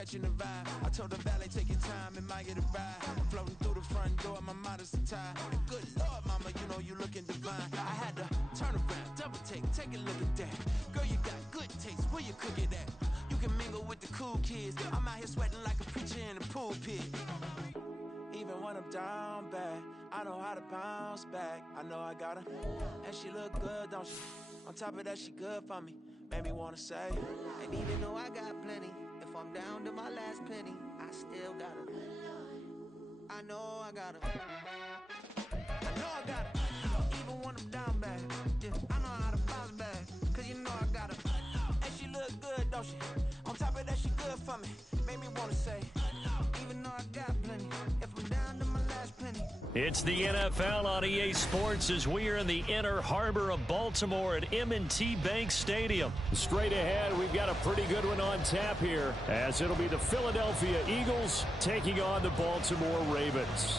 catching the vibe. I told the valet, take your time, it might get a ride. Floating through the front door, my modest attire. Good Lord, mama, you know you looking divine. I had to turn around, double take a look at that. Girl, you got good taste, where you cook it at? You can mingle with the cool kids. I'm out here sweating like a preacher in a pulpit. Even when I'm down bad, I know how to bounce back. I know I got her, and she look good, don't she? On top of that, she good for me. Made me wanna say, and even though I got plenty, if I'm down to my last penny, I still got her. I know I got her. I know I got her. Even when I'm down bad, yeah, I know how to bounce back. Cause you know I got her. And she look good, don't she? On top of that, she good for me. Made me wanna say, even though I got plenty, if I'm down to my last penny. It's the NFL on EA Sports as we are in the inner harbor of Baltimore at M&T Bank Stadium. Straight ahead, we've got a pretty good one on tap here, as it'll be the Philadelphia Eagles taking on the Baltimore Ravens.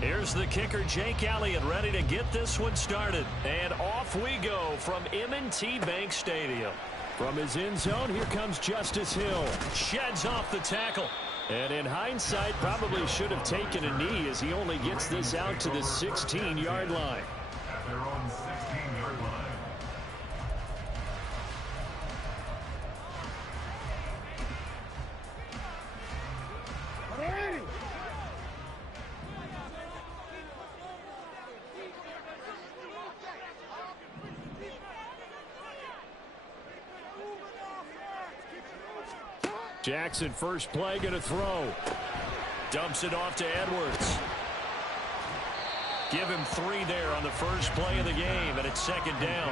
Here's the kicker, Jake Elliott, ready to get this one started. And off we go from M&T Bank Stadium. From his end zone, here comes Justice Hill. Sheds off the tackle. And in hindsight, probably should have taken a knee as he only gets this out to the 16-yard line. At their own 16-yard line. Jackson, first play, going to throw. Dumps it off to Edwards. Give him 3 there on the first play of the game, and it's second down.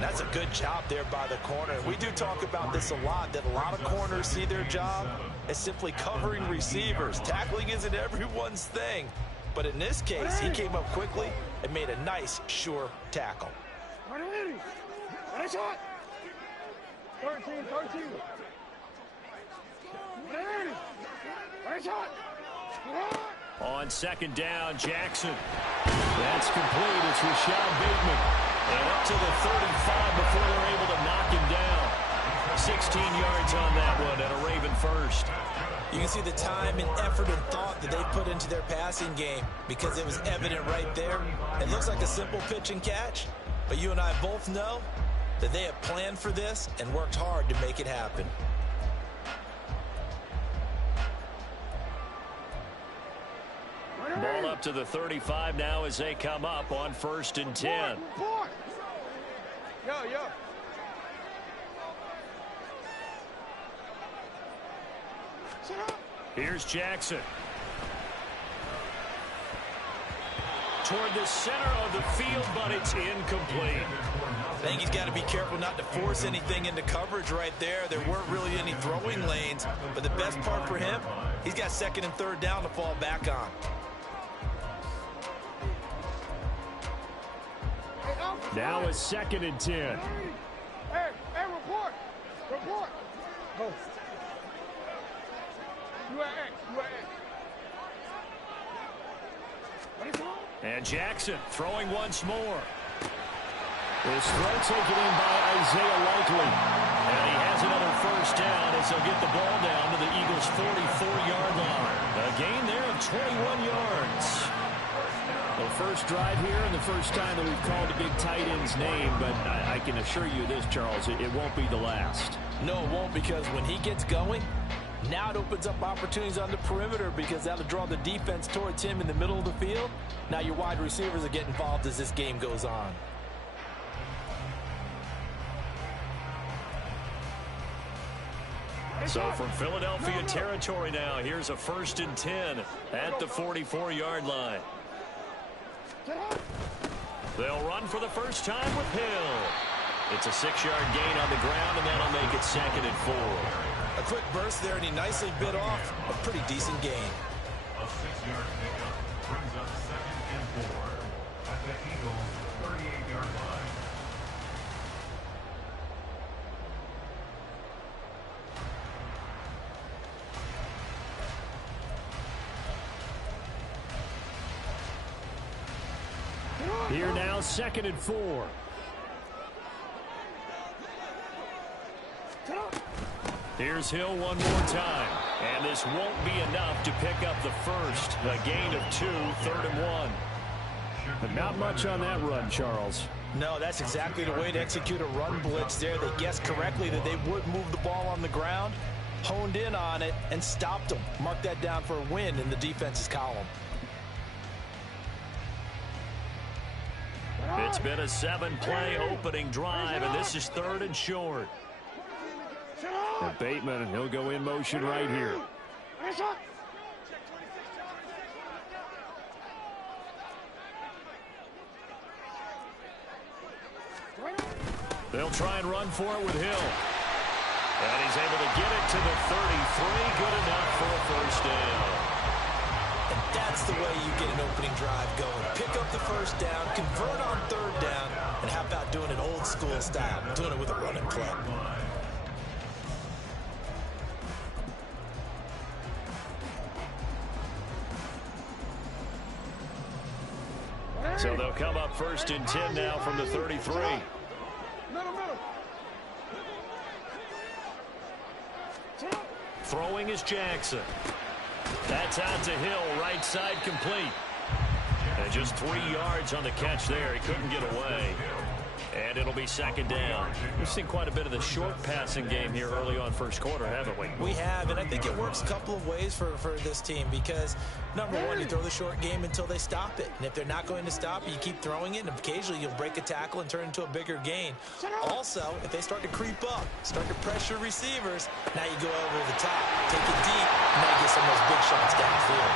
That's a good job there by the corner. We do talk about this a lot, that a lot of corners see their job as simply covering receivers. Tackling isn't everyone's thing. But in this case, he came up quickly and made a nice, sure tackle. 13. On second down, Jackson. That's complete. It's Rashad Bateman. And up to the 35 before they're able to knock him down. 16 yards on that one and a Raven first. You can see the time and effort and thought that they put into their passing game because it was evident right there. It looks like a simple pitch and catch, but you and I both know that they have planned for this and worked hard to make it happen. Ball up to the 35 now as they come up on 1st and 10. Yo. Here's Jackson. Toward the center of the field, but it's incomplete. I think he's got to be careful not to force anything into coverage right there. There weren't really any throwing lanes, but the best part for him, he's got 2nd and 3rd down to fall back on. Now a 2nd and 10. Hey, report. Go. You at X. And Jackson throwing once more. This throw taken in by Isaiah Likely. And he has another first down as they'll get the ball down to the Eagles' 44-yard line. A gain there of 21 yards. The first drive here and the first time that we've called a big tight end's name, but I can assure you this, Charles, it won't be the last. No, it won't, because when he gets going, now it opens up opportunities on the perimeter because that'll draw the defense towards him in the middle of the field. Now your wide receivers will get involved as this game goes on. So from Philadelphia territory now, here's a 1st and 10 at the 44-yard line. They'll run for the first time with Hill. It's a 6-yard gain on the ground, and that'll make it 2nd and 4. A quick burst there, and he nicely bit off a pretty decent gain. A 6-yard pickup brings up 2nd and 4 at the Eagles' 38-yard line. Here now, 2nd and 4. Here's Hill one more time. And this won't be enough to pick up the first. A gain of 2, 3rd and 1. But not much on that run, Charles. No, that's exactly the way to execute a run blitz there. They guessed correctly that they would move the ball on the ground, honed in on it, and stopped them. Mark that down for a win in the defense's column. It's been a 7-play opening drive, and this is 3rd and short. And Bateman, he'll go in motion right here. They'll try and run for it with Hill. And he's able to get it to the 33. Good enough for a first down. And that's the way you get an opening drive going. Pick up the first down, convert on 3rd down, and how about doing it old school style, doing it with a running play. So they'll come up 1st and 10 now from the 33. Throwing is Jackson. That's out to Hill, right side complete. And just 3 yards on the catch there. He couldn't get away. And it'll be 2nd down. We've seen quite a bit of the short passing game here early on first quarter, haven't we? We have, and I think it works a couple of ways for this team because, number one, you throw the short game until they stop it. And if they're not going to stop it, you keep throwing it, and occasionally you'll break a tackle and turn it into a bigger gain. Also, if they start to creep up, start to pressure receivers, now you go over the top, take it deep, and now you get some of those big shots downfield.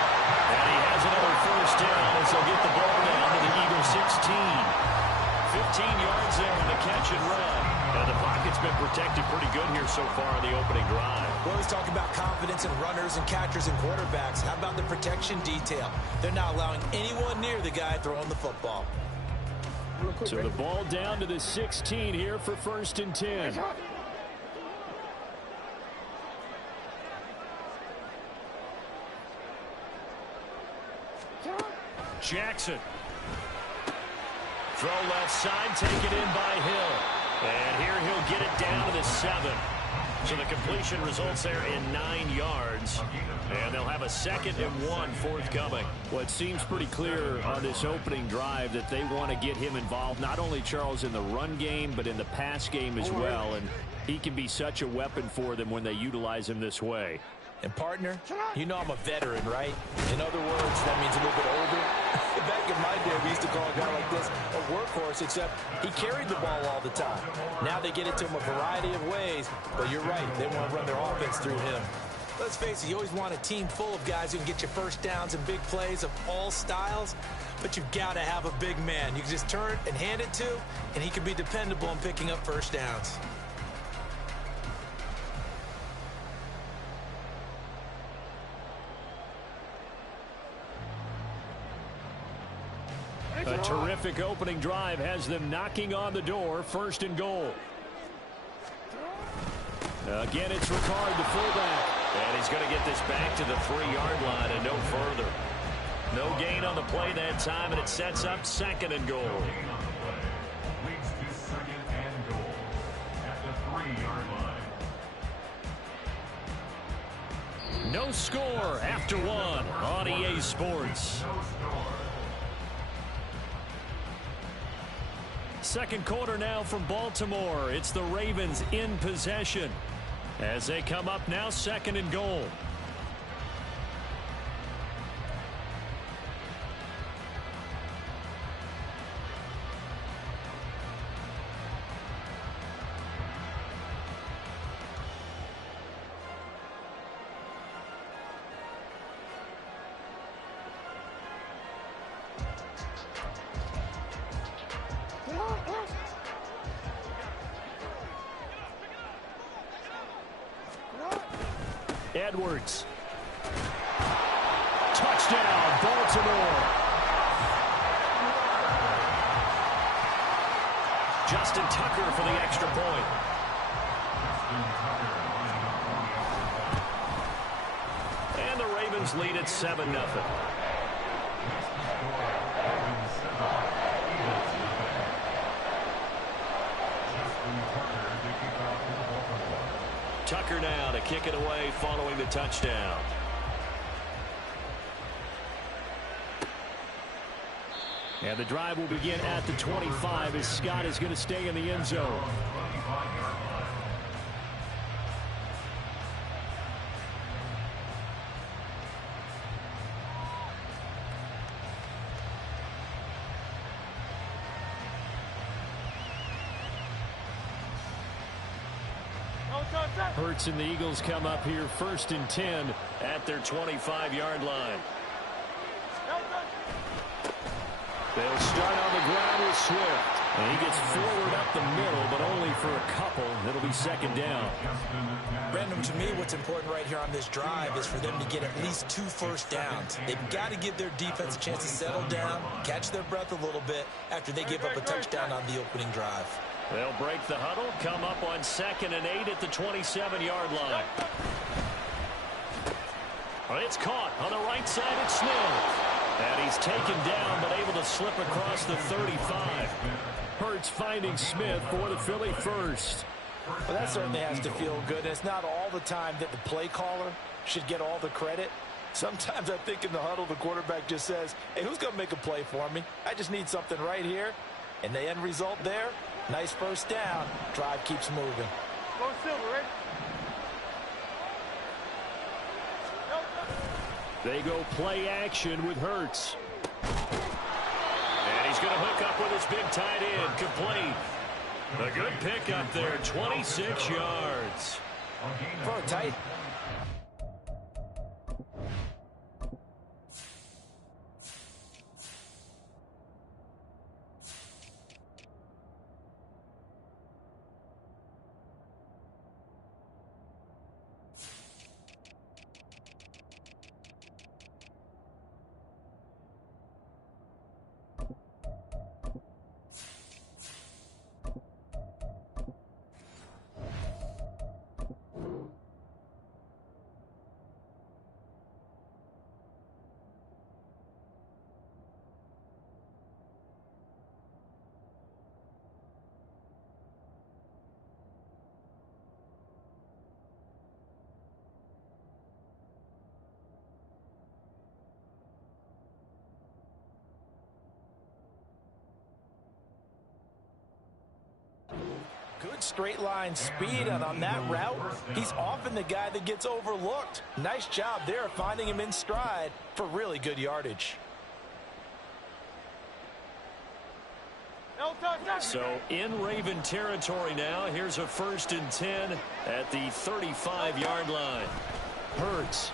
And he has another first down as they'll get the ball down to the Eagles 16. 15 yards there on the catch and run. And the pocket's been protected pretty good here so far in the opening drive. We always talk about confidence in runners and catchers and quarterbacks. How about the protection detail? They're not allowing anyone near the guy throwing the football. So the ball down to the 16 here for 1st and 10. Jackson. Throw left side, taken in by Hill. And here he'll get it down to the 7. So the completion results there in 9 yards. And they'll have a 2nd and 1 forthcoming. Well, it seems pretty clear on this opening drive that they want to get him involved, not only, Charles, in the run game, but in the pass game as well. And he can be such a weapon for them when they utilize him this way. And, partner, you know I'm a veteran, right? In other words, that means a little bit older. Back in my day, we used to call a guy like this a workhorse, except he carried the ball all the time. Now they get it to him a variety of ways, but you're right, they want to run their offense through him. Let's face it, you always want a team full of guys who can get you first downs and big plays of all styles, but you've got to have a big man. You can just turn and hand it to, and he can be dependable in picking up first downs. A terrific opening drive has them knocking on the door, 1st and goal. Again, it's Ricard, the fullback. And he's going to get this back to the 3-yard line and no further. No gain on the play that time, and it sets up 2nd and goal. Leads to 2nd and goal at the 3-yard line. No score after 1 on EA Sports. Second quarter now from Baltimore. It's the Ravens in possession as they come up now 2nd and goal. Edwards. Touchdown, Baltimore. Justin Tucker for the extra point. And the Ravens lead at 7-0. Tucker now to kick it away following the touchdown. And the drive will begin at the 25 as Scott is going to stay in the end zone. Hurts and the Eagles come up here 1st and 10 at their 25-yard line. They'll start on the ground with Swift. And he gets forward up the middle, but only for a couple. It'll be 2nd down. Brandon, to me, what's important right here on this drive is for them to get at least 2 first downs. They've got to give their defense a chance to settle down, catch their breath a little bit after they give up a touchdown on the opening drive. They'll break the huddle, come up on 2nd and 8 at the 27-yard line. It's caught on the right side at Smith. And he's taken down, but able to slip across the 35. Hurts finding Smith for the Philly first. Well, that certainly has to feel good. And it's not all the time that the play caller should get all the credit. Sometimes I think in the huddle, the quarterback just says, hey, who's going to make a play for me? I just need something right here. And the end result there, nice first down. Drive keeps moving. Go Silver, right? They go play action with Hurts. And he's going to hook up with his big tight end. Complete. A good pick up there. 26 yards. For a tight. Good straight line speed, and on that route, he's often the guy that gets overlooked. Nice job there finding him in stride for really good yardage. So in Raven territory now. Here's a 1st and 10 at the 35-yard line. Hurts.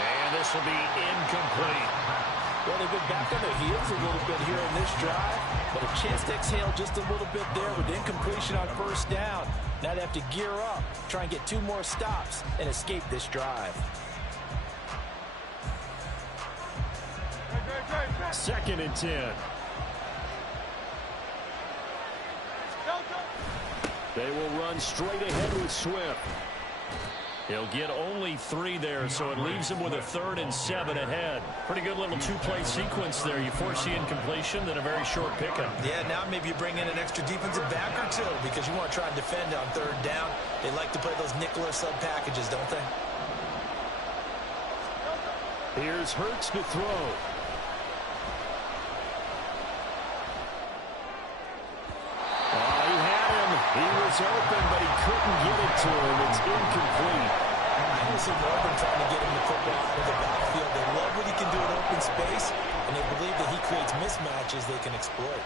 And this will be incomplete. Well, they've been back on their heels a little bit here in this drive, but a chance to exhale just a little bit there with incompletion on 1st down. Now they have to gear up, try and get 2 more stops and escape this drive. 2nd and 10. They will run straight ahead with Swift. He'll get only 3 there, so it leaves him with a 3rd and 7 ahead. Pretty good little 2-play sequence there. You force the incompletion, then a very short pickup. Yeah, now maybe you bring in an extra defensive back or 2 because you want to try and defend on 3rd down. They like to play those nickel or sub packages, don't they? Here's Hurts to throw. He was open, but he couldn't get it to him. It's incomplete. I see Auburn trying to get him the football out of the backfield. They love what he can do in open space, and they believe that he creates mismatches they can exploit.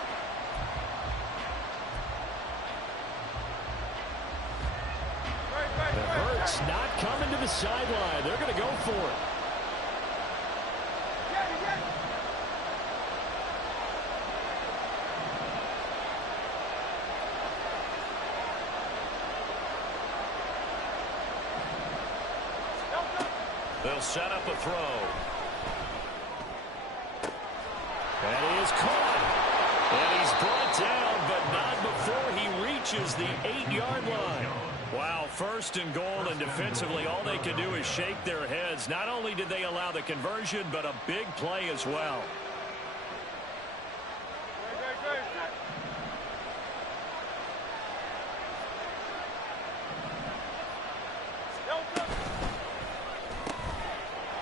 The Hurts not coming to the sideline. They're going to go for it. They'll set up a throw. And he is caught. And he's brought down, but not before he reaches the 8-yard line. Wow, 1st and goal, and defensively all they can do is shake their heads. Not only did they allow the conversion, but a big play as well.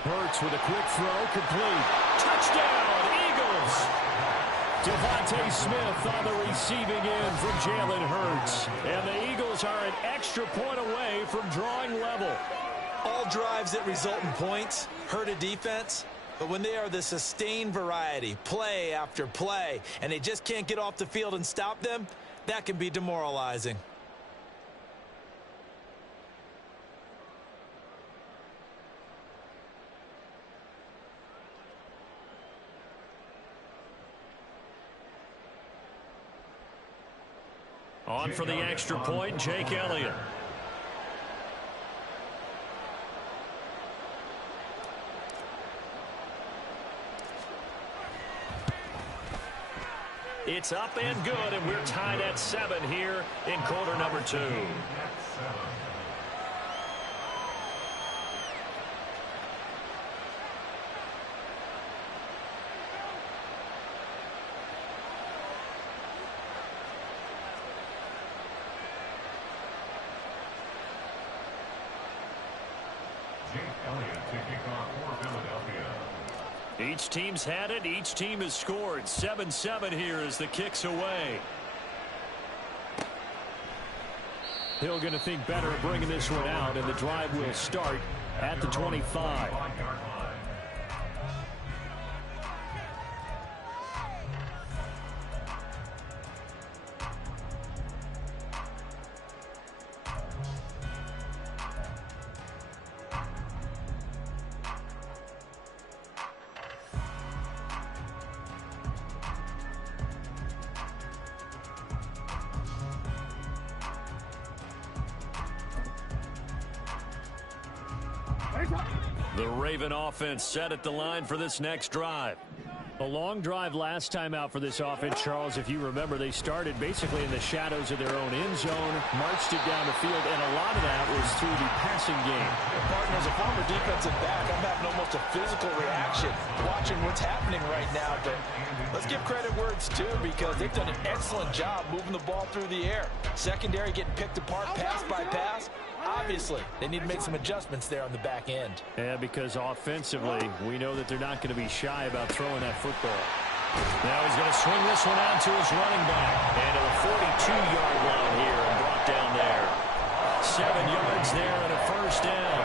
Hurts with a quick throw, complete. Touchdown, Eagles! Devontae Smith on the receiving end from Jalen Hurts. And the Eagles are an extra point away from drawing level. All drives that result in points hurt a defense, but when they are the sustained variety, play after play, and they just can't get off the field and stop them, that can be demoralizing. On for the extra point, Jake Elliott. It's up and good, and we're tied at 7 here in quarter number 2. Each team's had it. Each team has scored. 7-7 here as the kick's away. Hill going to think better of bringing this one out, and the drive will start at the 25. The Raven offense set at the line for this next drive. A long drive last time out for this offense, Charles. If you remember, they started basically in the shadows of their own end zone, marched it down the field, and a lot of that was through the passing game. Partner, as a former defensive back, I'm having almost a physical reaction watching what's happening right now. But let's give credit where it's due, because they've done an excellent job moving the ball through the air. Secondary getting picked apart pass by pass. Obviously, they need to make some adjustments there on the back end. Yeah, because offensively, we know that they're not going to be shy about throwing that football. Now he's going to swing this one out to his running back. And to the 42-yard line here and brought down there. 7 yards there and a first down.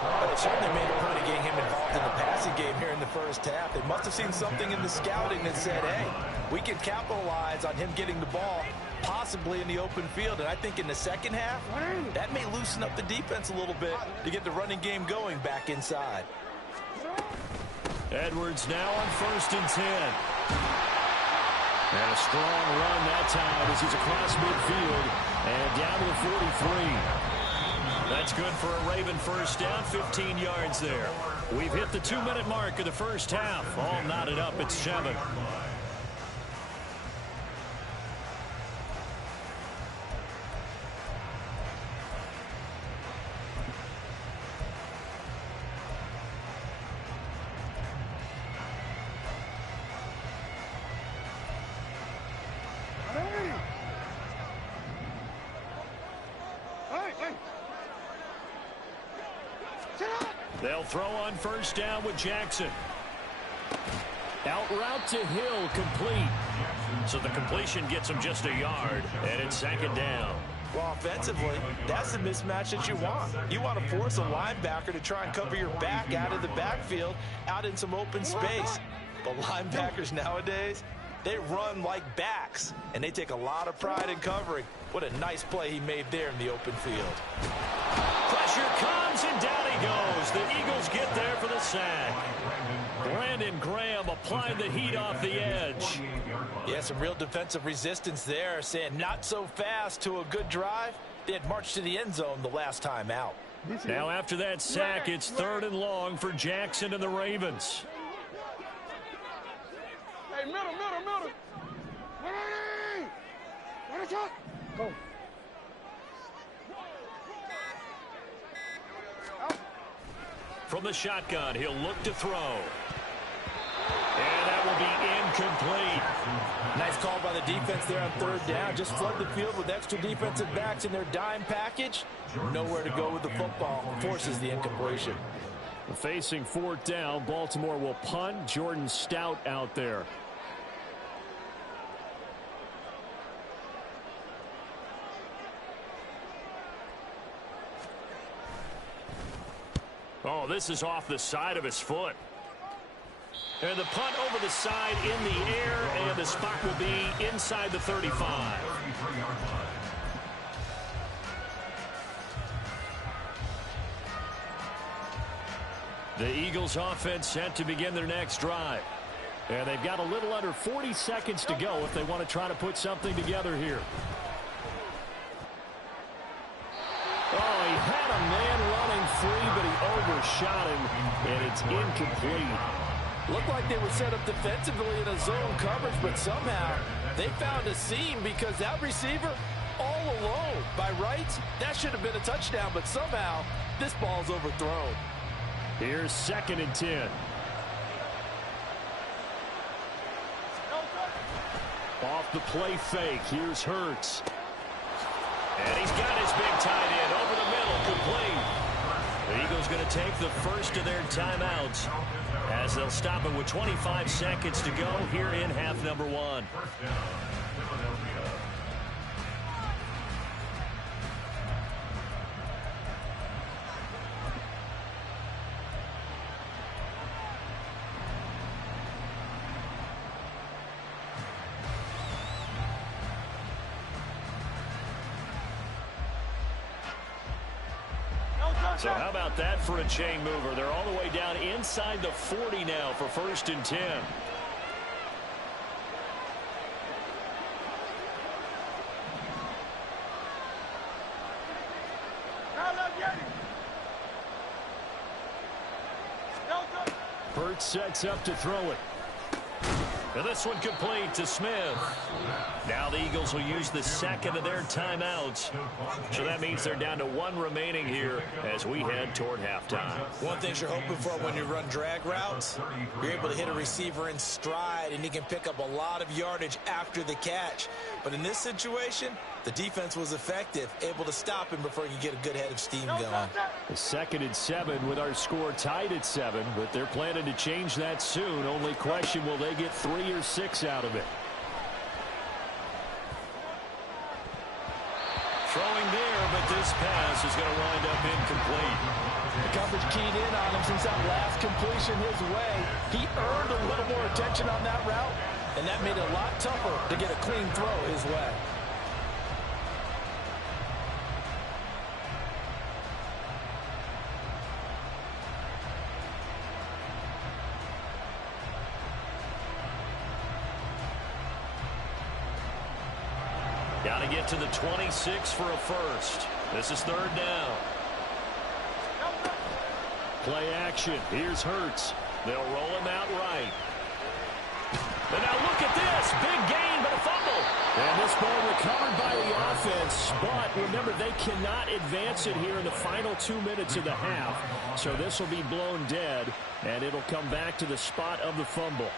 Well, they certainly made a point of getting him involved in the passing game here in the first half. They must have seen something in the scouting that said, hey, we can capitalize on him getting the ball possibly in the open field. And I think in the second half, that may loosen up the defense a little bit to get the running game going back inside. Edwards now on 1st and 10. And a strong run that time as he's across midfield and down to the 43. That's good for a Raven first down, 15 yards there. We've hit the 2-minute mark of the first half. All knotted up at 7. They'll throw on first down with Jackson. Out route to Hill, complete. So the completion gets him just a yard, and it's 2nd down. Well, offensively, that's the mismatch that you want. You want to force a linebacker to try and cover your back out of the backfield, out in some open space. But linebackers nowadays, they run like backs, and they take a lot of pride in covering. What a nice play he made there in the open field. Pressure comes, and down he goes. The Eagles get there for the sack. Brandon Graham applying the heat off the edge. Yeah, some real defensive resistance there, saying not so fast to a good drive. They had marched to the end zone the last time out. Now after that sack, it's 3rd and long for Jackson and the Ravens. Hey, middle. Hey! Shot. Go. From the shotgun, he'll look to throw. And that will be incomplete. Nice call by the defense there on 3rd down. Just flood the field with extra defensive backs in their dime package. Nowhere to go with the football. Forces the incompletion. Facing fourth down, Baltimore will punt. Jordan Stout out there. Oh, this is off the side of his foot. And the punt over the side in the air, and the spot will be inside the 35. The Eagles offense set to begin their next drive. And they've got a little under 40 seconds to go if they want to try to put something together here. Oh, he had a man running free, but he overshot him, and it's incomplete. Looked like they were set up defensively in a zone coverage, but somehow they found a seam because that receiver all alone. By rights, that should have been a touchdown, but somehow this ball's overthrown. Here's 2nd and 10. Off the play fake. Here's Hurts. And he's got his big tight end over the middle, complete. The Eagles going to take the first of their timeouts as they'll stop it with 25 seconds to go here in half number 1. So how about that for a chain mover? They're all the way down inside the 40 now for 1st and 10. Burt sets up to throw it. And this one complete to Smith. Now the Eagles will use the second of their timeouts. So that means they're down to 1 remaining here as we head toward halftime. One thing you're hoping for when you run drag routes, you're able to hit a receiver in stride, and he can pick up a lot of yardage after the catch. But in this situation, the defense was effective, able to stop him before he could get a good head of steam going. The 2nd and 7 with our score tied at 7, but they're planning to change that soon. Only question, will they get 3 or 6 out of it? Throwing there, but this pass is going to wind up incomplete. The coverage keyed in on him since that last completion his way. He earned a little more attention on that route, and that made it a lot tougher to get a clean throw his way. Got to get to the 26 for a first. This is 3rd down. Play action. Here's Hurts. They'll roll him out right. And now look at this. Big gain, but a fumble. And this ball recovered by the offense. But remember, they cannot advance it here in the final 2 minutes of the half. So this will be blown dead, and it'll come back to the spot of the fumble.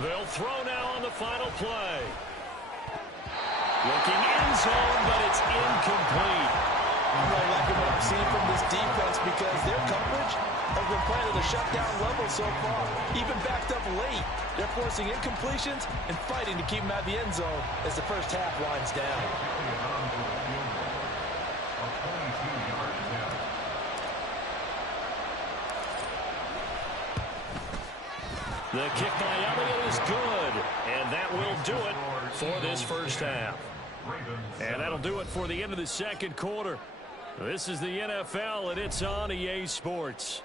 They'll throw now on the final play. Looking end zone, but it's incomplete. I'm really liking what I'm seeing from this defense because their coverage has been playing at a shutdown level so far. Even backed up late, they're forcing incompletions and fighting to keep them out of the end zone as the first half winds down. The kick by Elliott is good, and that will do it for this first half. And that'll do it for the end of the second quarter. This is the NFL, and it's on EA Sports.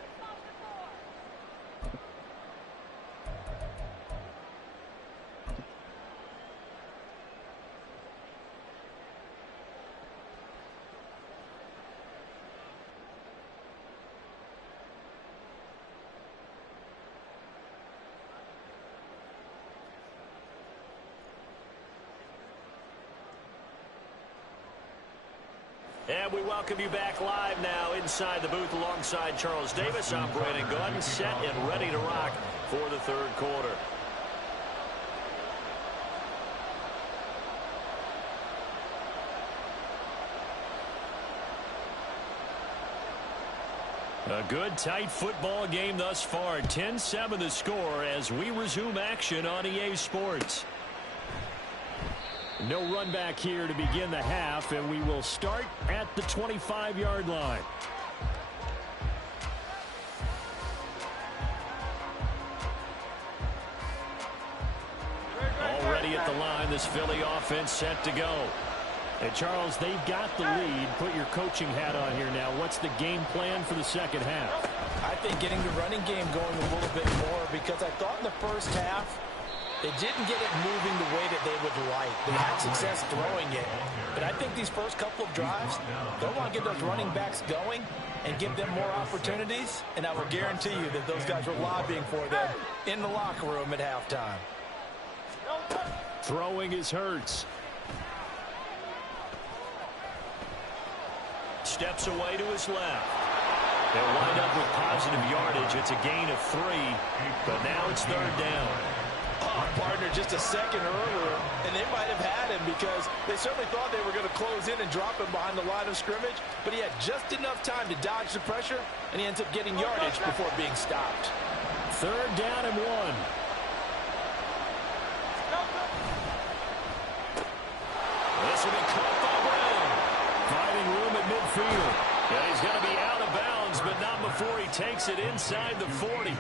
And we welcome you back live now inside the booth alongside Charles Davis. I'm Brandon Gaudin, set and ready to rock for the third quarter. A good, tight football game thus far. 10-7 the score as we resume action on EA Sports. No run back here to begin the half, and we will start at the 25-yard line. Already at the line, this Philly offense set to go. And Charles, they've got the lead. Put your coaching hat on here now. What's the game plan for the second half? I think getting the running game going a little bit more, because I thought in the first half they didn't get it moving the way that they would like. They had success throwing it. But I think these first couple of drives, they'll want to get those running backs going and give them more opportunities. And I will guarantee you that those guys were lobbying for them in the locker room at halftime. Throwing is Hurts. Steps away to his left. They'll wind up with positive yardage. It's a gain of 3, but now it's third down. Partner just a second earlier, and they might have had him because they certainly thought they were going to close in and drop him behind the line of scrimmage, but he had just enough time to dodge the pressure, and he ends up getting yardage before being stopped. Third down and 1. This will be caught by Brown. Finding room at midfield. And he's going to be out of bounds, but not before he takes it inside the 40.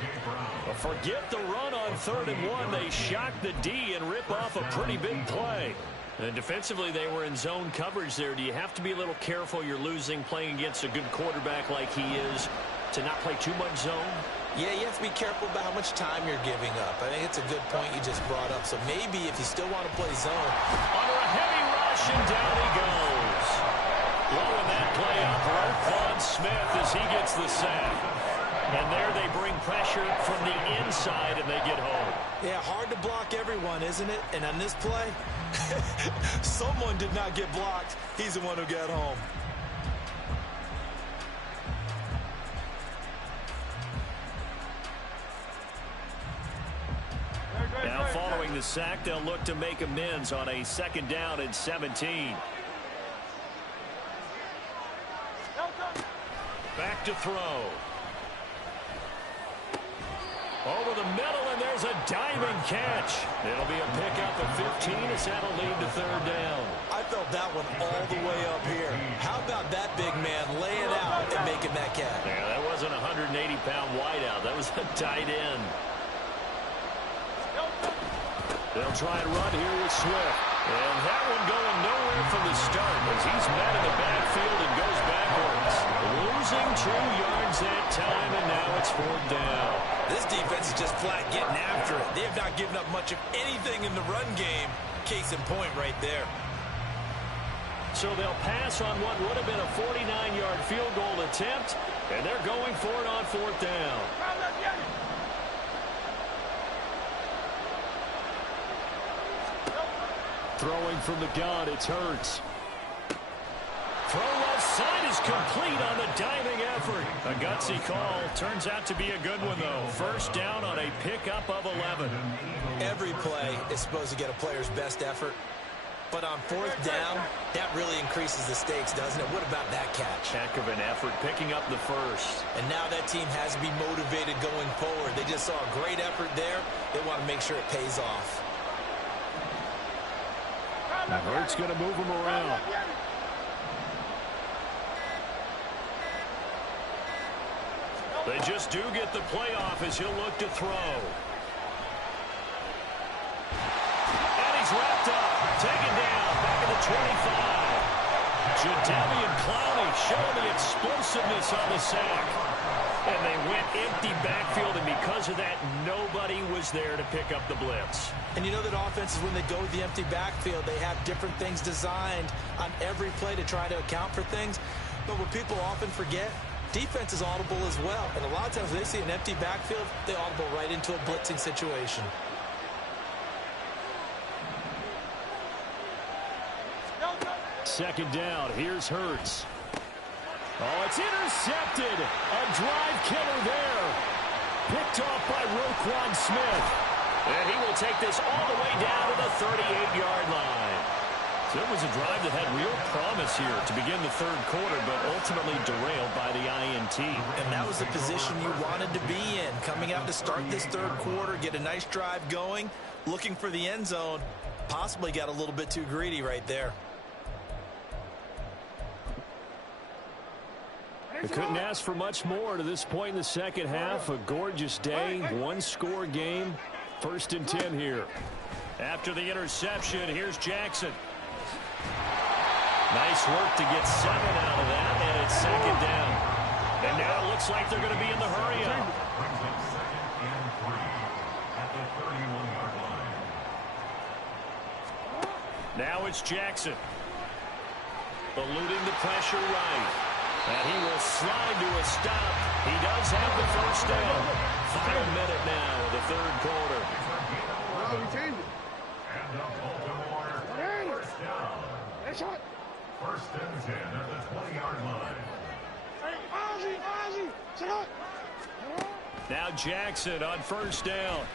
But forget the run on 3rd and 1. They shock the D and rip off a pretty big play. And defensively, they were in zone coverage there. Do you have to be a little careful? You're losing playing against a good quarterback like he is to not play too much zone? Yeah, you have to be careful about how much time you're giving up. I think it's a good point you just brought up. So maybe if you still want to play zone. Under a heavy rush, and down he goes. Blowing that play up, Roquan Smith as he gets the sack. And there they bring pressure from the inside, and they get home. Yeah, hard to block everyone, isn't it? And on this play, someone did not get blocked. He's the one who got home. Now following the sack, they'll look to make amends on a 2nd down and 17. Back to throw. Over the middle, and there's a diving catch. It'll be a pickup of 15 as that'll lead to 3rd down. I felt that one all the way up here. How about that big man laying out and making that catch? Yeah, that wasn't a 180-pound wideout. That was a tight end. They'll try and run here with Swift. And that one going nowhere from the start as he's met in the backfield and goes backwards. Losing 2 yards that time, and now it's 4th down. This defense is just flat getting after it. They have not given up much of anything in the run game. Case in point right there. So they'll pass on what would have been a 49-yard field goal attempt, and they're going for it on 4th down. Throwing from the gun, it's Hurts. Throw left side is complete on the diving effort. A gutsy call. Turns out to be a good one, though. 1st down on a pickup of 11. Every play is supposed to get a player's best effort. But on 4th down, that really increases the stakes, doesn't it? What about that catch? Heck of an effort, picking up the 1st. And now that team has to be motivated going forward. They just saw a great effort there. They want to make sure it pays off. Hurts going to move him around. They just do get the playoff as he'll look to throw. And he's wrapped up, taken down, back at the 25. Jadeveon Clowney showing the explosiveness on the sack. And they went empty backfield, and because of that, nobody was there to pick up the blitz. And you know that offenses, when they go with the empty backfield, they have different things designed on every play to try to account for things. But what people often forget, defense is audible as well. And a lot of times when they see an empty backfield, they audible right into a blitzing situation. Second down, here's Hurts. Oh, it's intercepted. A drive killer there. Picked off by Roquan Smith. And he will take this all the way down to the 38-yard line. So it was a drive that had real promise here to begin the third quarter, but ultimately derailed by the INT. And that was the position you wanted to be in. Coming out to start this third quarter, get a nice drive going, looking for the end zone. Possibly got a little bit too greedy right there. They couldn't ask for much more to this point in the second half. A gorgeous day, one-score game. 1st and 10 here. After the interception, here's Jackson. Nice work to get 7 out of that, and it's 2nd down. And now it looks like they're going to be in the hurry-up. Brings up 2nd and 3 at the 31-yard line. Now it's Jackson. Eluding the pressure right. And he will slide to a stop. He does have the first down. Final minute now of the third quarter. Oh, we changed it. And the Baltimore first down. Hey, shot. 1st and 10 at the 20-yard line. Hey, Ozzie, sit up. Now Jackson on first down.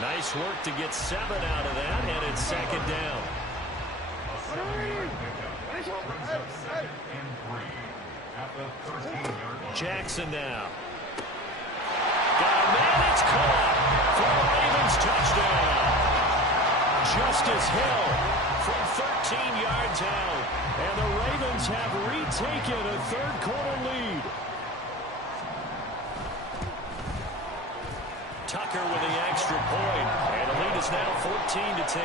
Nice work to get 7 out of that, and it's 2nd down. Brings up 2nd and 3 at the 13-yard line. Jackson now. Got a man, it's caught for the Ravens touchdown. Justice Hill from 13 yards out, and the Ravens have retaken a third quarter lead. Tucker with the extra point, and the lead is now 14-10.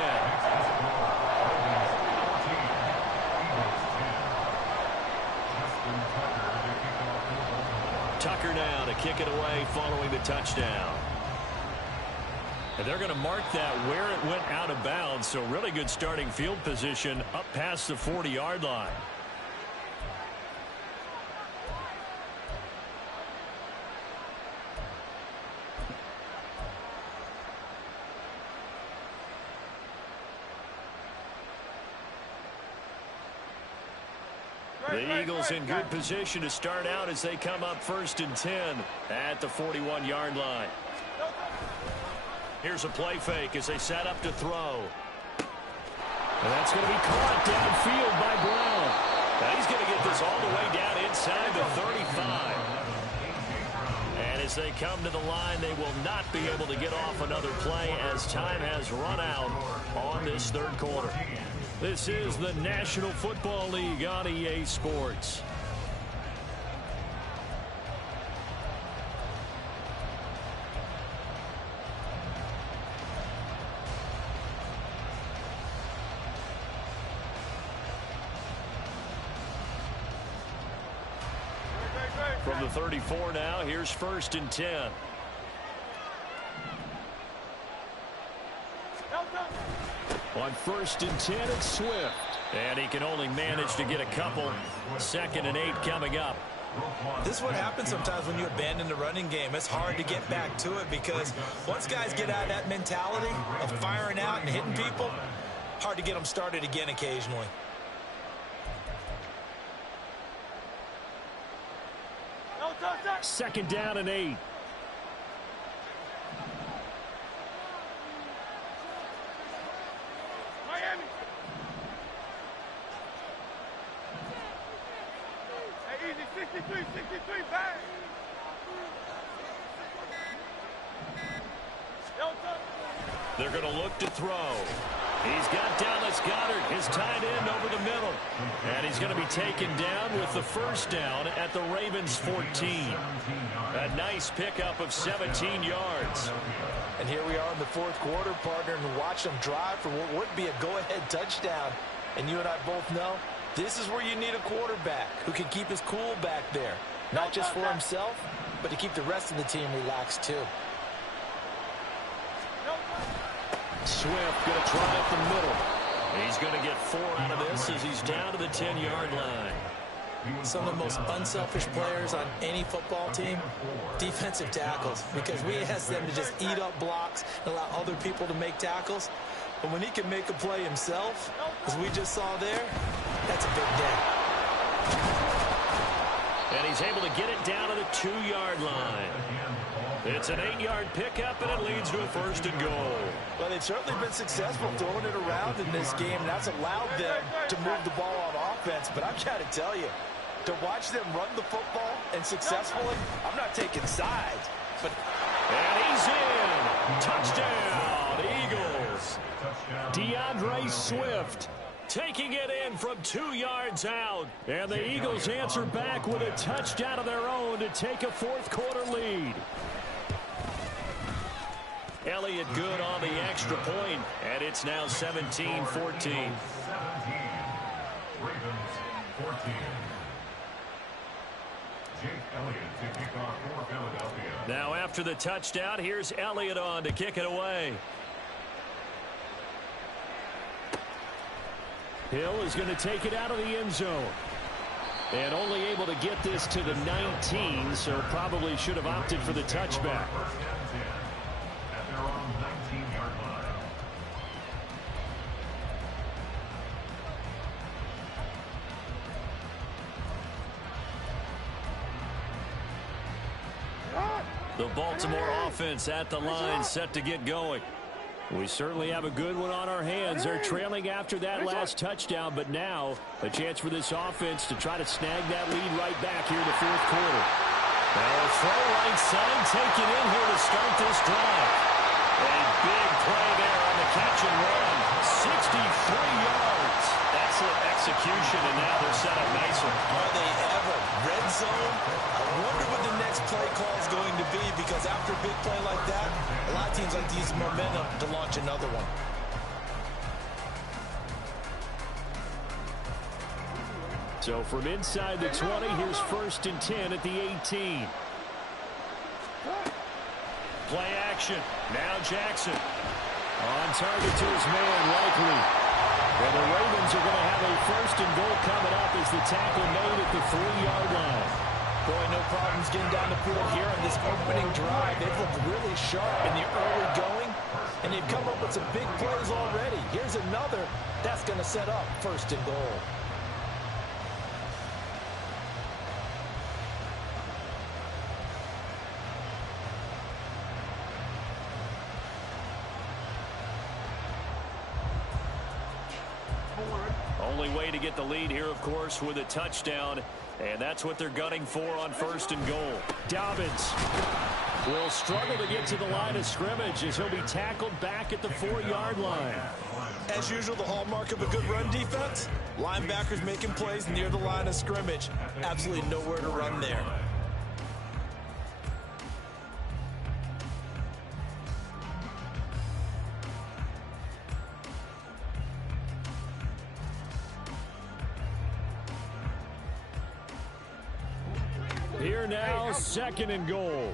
Tucker now to kick it away following the touchdown. And they're going to mark that where it went out of bounds, so really good starting field position up past the 40-yard line. The Eagles in good position to start out as they come up 1st and 10 at the 41-yard line. Here's a play fake as they set up to throw. And that's going to be caught downfield by Brown. Now he's going to get this all the way down inside the 35. And as they come to the line, they will not be able to get off another play as time has run out on this third quarter. This is the National Football League on EA Sports. From the 34 now, here's 1st and 10. On 1st and 10, it's Swift. And he can only manage to get a couple. 2nd and 8 coming up. This is what happens sometimes when you abandon the running game. It's hard to get back to it because once guys get out of that mentality of firing out and hitting people, hard to get them started again occasionally. Second down and 8. Miami. Hey, easy, 63, bang. They're going to look to throw. He's got Dallas Goedert, his tight end, over the middle. And he's going to be taken down with the first down at the Ravens 14. A nice pickup of 17 yards. And here we are in the fourth quarter, partner, and watch them drive for what would be a go-ahead touchdown. And you and I both know this is where you need a quarterback who can keep his cool back there. Not just for himself, but to keep the rest of the team relaxed too. Swift going to try up the middle. He's going to get 4 out of this as he's down to the 10-yard line. Some of the most unselfish players on any football team, defensive tackles, because we ask them to just eat up blocks and allow other people to make tackles. But when he can make a play himself, as we just saw there, that's a big day. And he's able to get it down to the 2-yard line. It's an 8-yard pickup, and it leads to a 1st and goal. Well, they've certainly been successful throwing it around in this game, and that's allowed them to move the ball on offense. But I've got to tell you, to watch them run the football and successfully, I'm not taking sides. And he's in. Touchdown, Eagles. DeAndre Swift taking it in from 2 yards out. And the Eagles answer back with a touchdown of their own to take a 4th quarter lead. Elliott good on the extra point, and it's now 17-14. 17. Ravens 14. Jake Elliott to kick off for Philadelphia. Now after the touchdown, here's Elliott on to kick it away. Hill is going to take it out of the end zone. And only able to get this to the 19, so probably should have opted for the touchback. First down 10 at their own 19-yard line. The Baltimore offense at the line, set to get going. We certainly have a good one on our hands. They're trailing after that last touchdown, but now a chance for this offense to try to snag that lead right back here in the 4th quarter. Now a throw right side taken in here to start this drive. A big play there on the catch and run. 63 yards. Excellent execution, and now they're set up nicely. Are they ever? Red zone? I wonder what the next play call is going to be, because after a big play like that, a lot of teams like to use momentum to launch another one. So from inside the 20, here's 1st and 10 at the 18. Play action. Now Jackson. On target to his man, Likely. And the Ravens are going to have a 1st and goal coming up as the tackle made at the 3-yard line. Boy, no problems getting down the field here on this opening drive. They've looked really sharp in the early going, and they've come up with some big plays already. Here's another that's going to set up 1st and goal. Only way to get the lead here, of course, with a touchdown. And that's what they're gunning for on 1st and goal. Dobbins will struggle to get to the line of scrimmage as he'll be tackled back at the 4-yard line. As usual, the hallmark of a good run defense, linebackers making plays near the line of scrimmage. Absolutely nowhere to run there. Here now, 2nd and goal.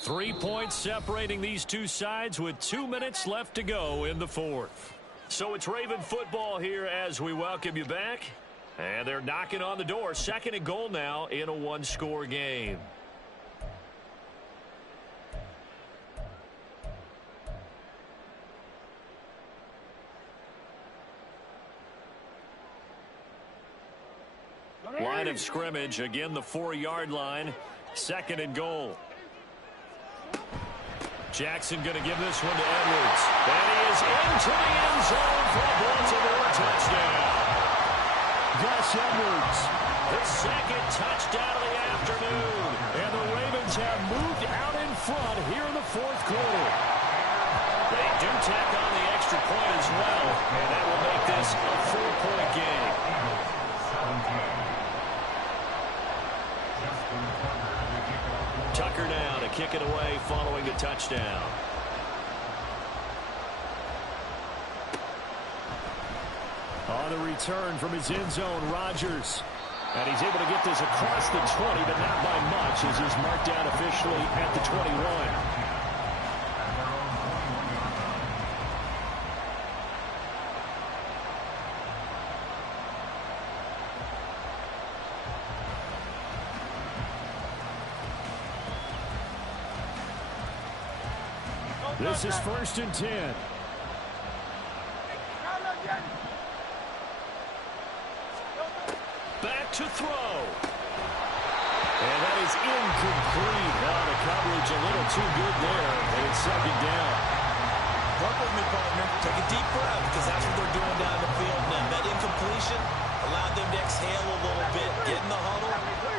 Three points separating these two sides with 2 minutes left to go in the 4th. So it's Raven football here as we welcome you back. And they're knocking on the door. 2nd and goal now in a 1-score game. Line of scrimmage, again the 4-yard line. 2nd and goal. Jackson going to give this one to Edwards. And he is into the end zone for a Baltimore touchdown. Gus Edwards, his 2nd touchdown of the afternoon. And the Ravens have moved out in front here in the 4th quarter. They do tack on the extra point as well. And that will make this a 4-point game. Tucker now to kick it away following the touchdown. On the return from his end zone, Rodgers. And he's able to get this across the 20, but not by much, as he's marked down officially at the 21. This is 1st and 10. throw. And that is incomplete. Now the coverage a little too good there, and it's second down. Work with me, partner. Take a deep breath, because that's what they're doing down the field now. That incompletion allowed them to exhale a little bit, get in the huddle,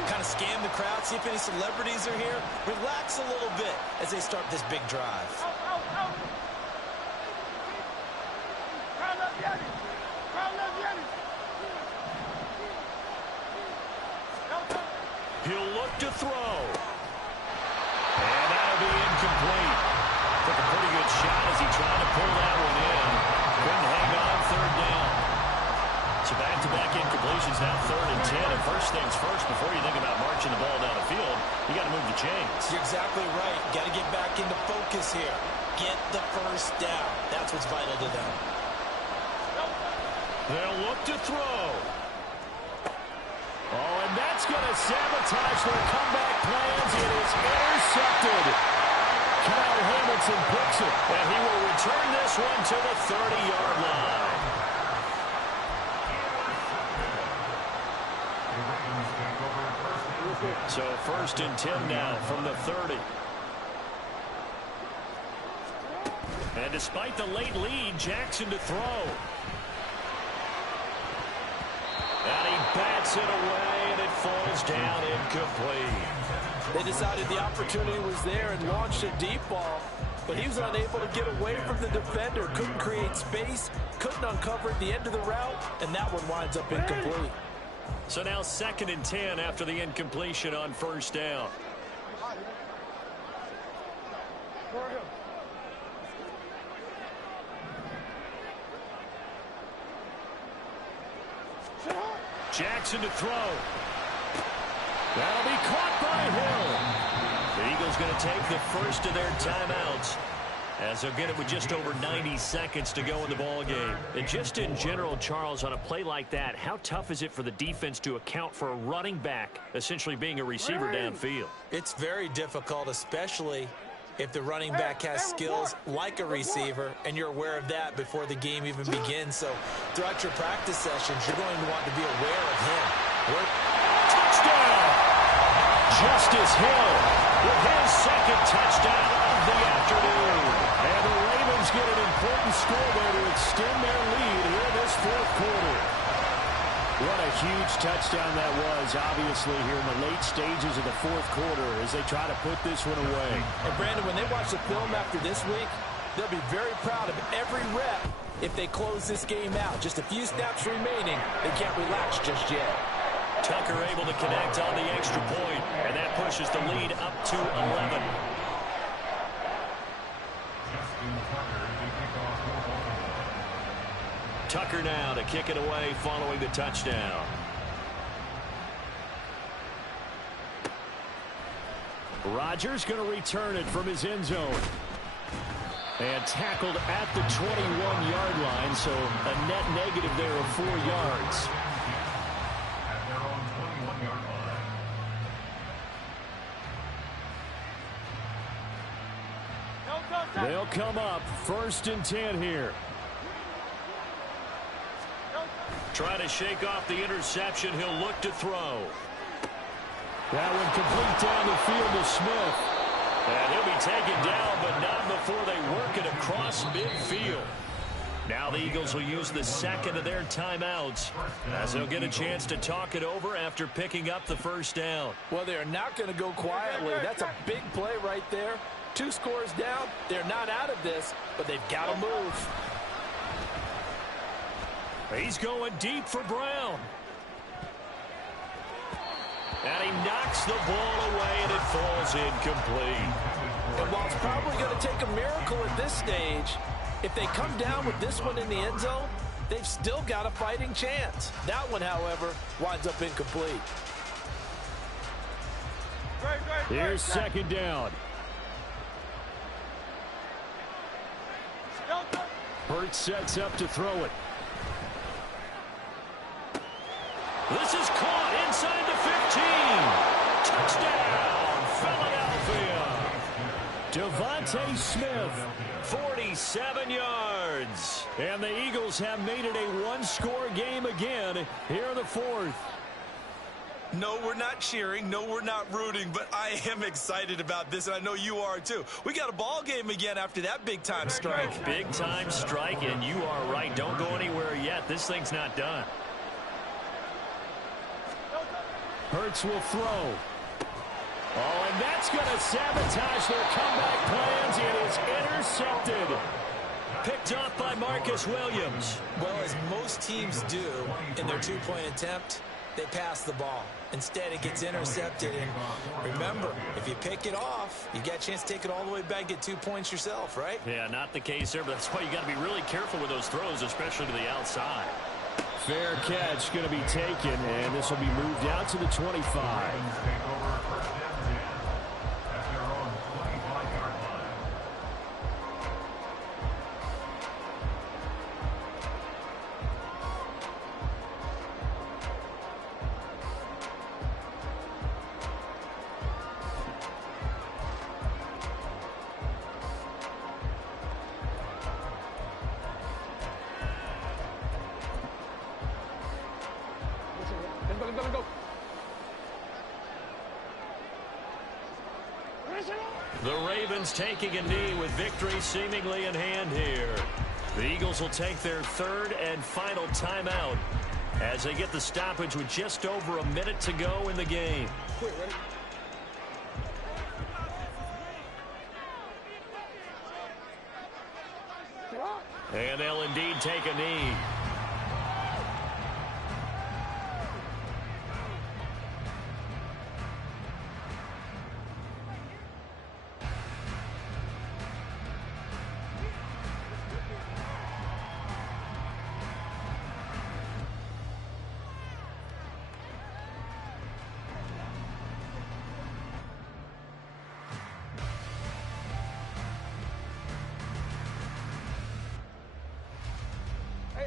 kind of scan the crowd, see if any celebrities are here. Relax a little bit as they start this big drive. He'll look to throw. And that'll be incomplete. Took a pretty good shot as he tried to pull that one in. Couldn't hang on third down. So back-to-back incompletions, now 3rd and 10. And first things first, before you think about marching the ball down the field, you got to move the chains. You're exactly right. Got to get back into focus here. Get the first down. That's what's vital to them. They'll look to throw. Oh, and that's going to sabotage their comeback plans. It is intercepted. Kyle Hamilton picks it, and he will return this one to the 30-yard line. So 1st and 10 now from the 30. And despite the late lead, Jackson to throw. And he bats it away, and it falls down incomplete. They decided the opportunity was there and launched a deep ball, but he was unable to get away from the defender. Couldn't create space, couldn't uncover at the end of the route, and that one winds up incomplete. So now 2nd and 10 after the incompletion on 1st down. Jackson to throw. That'll be caught by Hill. The Eagles going to take the first of their timeouts, as they'll get it with just over 90 seconds to go in the ball game. And just in general, Charles, on a play like that, how tough is it for the defense to account for a running back essentially being a receiver downfield? It's very difficult, especially if the running back has skills like a receiver, and you're aware of that before the game even begins. So throughout your practice sessions, you're going to want to be aware of him. Touchdown! Justice Hill with his 2nd touchdown of the afternoon. And the Ravens get an important score there to extend their lead here in this 4th quarter. What a huge touchdown that was, obviously, here in the late stages of the 4th quarter as they try to put this one away. And, Brandon, when they watch the film after this week, they'll be very proud of every rep if they close this game out. Just a few snaps remaining. They can't relax just yet. Tucker able to connect on the extra point, and that pushes the lead up to 11. Tucker now to kick it away following the touchdown. Rodgers going to return it from his end zone. And tackled at the 21-yard line, so a net negative there of 4 yards. At their own 21-yard line. They'll come up 1st and 10 here. Trying to shake off the interception. He'll look to throw. That one complete down the field to Smith. And he'll be taken down, but not before they work it across midfield. Now the Eagles will use the 2nd of their timeouts, as they'll get a chance to talk it over after picking up the 1st down. Well, they're not going to go quietly. That's a big play right there. 2 scores down. They're not out of this, but they've got to move. He's going deep for Brown. And he knocks the ball away, and it falls incomplete. And while it's probably going to take a miracle at this stage, if they come down with this one in the end zone, they've still got a fighting chance. That one, however, winds up incomplete. Here's 2nd down. Hurts sets up to throw it. This is caught inside the 15. Touchdown, Philadelphia. Devontae Smith. 47 yards. And the Eagles have made it a one-score game again here in the 4th. No, we're not cheering. No, we're not rooting, but I am excited about this, and I know you are too. We got a ball game again after that big-time strike. Big-time strike, and you are right. Don't go anywhere yet. This thing's not done. Hurts will throw. Oh, and that's going to sabotage their comeback plans. It is intercepted. Picked off by Marcus Williams. Well, as most teams do in their two-point attempt, they pass the ball. Instead, it gets intercepted. And remember, if you pick it off, you got a chance to take it all the way back, get 2 points yourself, right? Yeah, not the case there, but that's why you got to be really careful with those throws, especially to the outside. Fair catch going to be taken, and this will be moved out to the 25. The Ravens taking a knee with victory seemingly in hand here. The Eagles will take their third and final timeout as they get the stoppage with just over a minute to go in the game. And they'll indeed take a knee.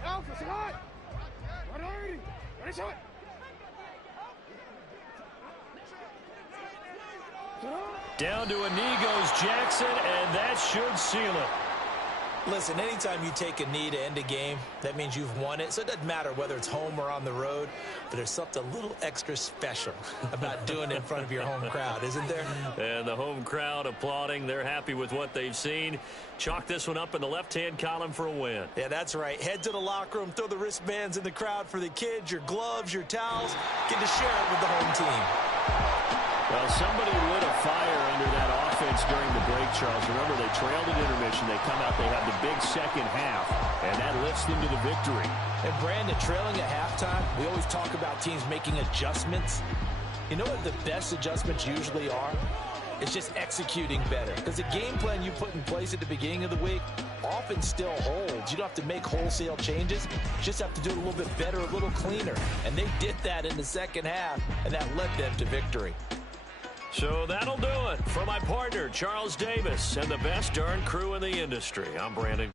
Alpha, say hi. Ready, shot. Down to a knee goes Jackson, and that should seal it. Listen, anytime you take a knee to end a game, that means you've won it. So it doesn't matter whether it's home or on the road, but there's something a little extra special about doing it in front of your home crowd, isn't there? And the home crowd applauding. They're happy with what they've seen. Chalk this one up in the left-hand column for a win. Yeah, that's right. Head to the locker room, throw the wristbands in the crowd for the kids, your gloves, your towels. Get to share it with the home team. Well, somebody lit a fire under that offense during the break, Charles. Remember, they trailed at intermission. They come out, they have the big second half, and that lifts them to the victory. And, Brandon, trailing at halftime, we always talk about teams making adjustments. You know what the best adjustments usually are? It's just executing better. Because the game plan you put in place at the beginning of the week often still holds. You don't have to make wholesale changes. You just have to do it a little bit better, a little cleaner. And they did that in the second half, and that led them to victory. So that'll do it. For my partner, Charles Davis, and the best darn crew in the industry, I'm Brandon.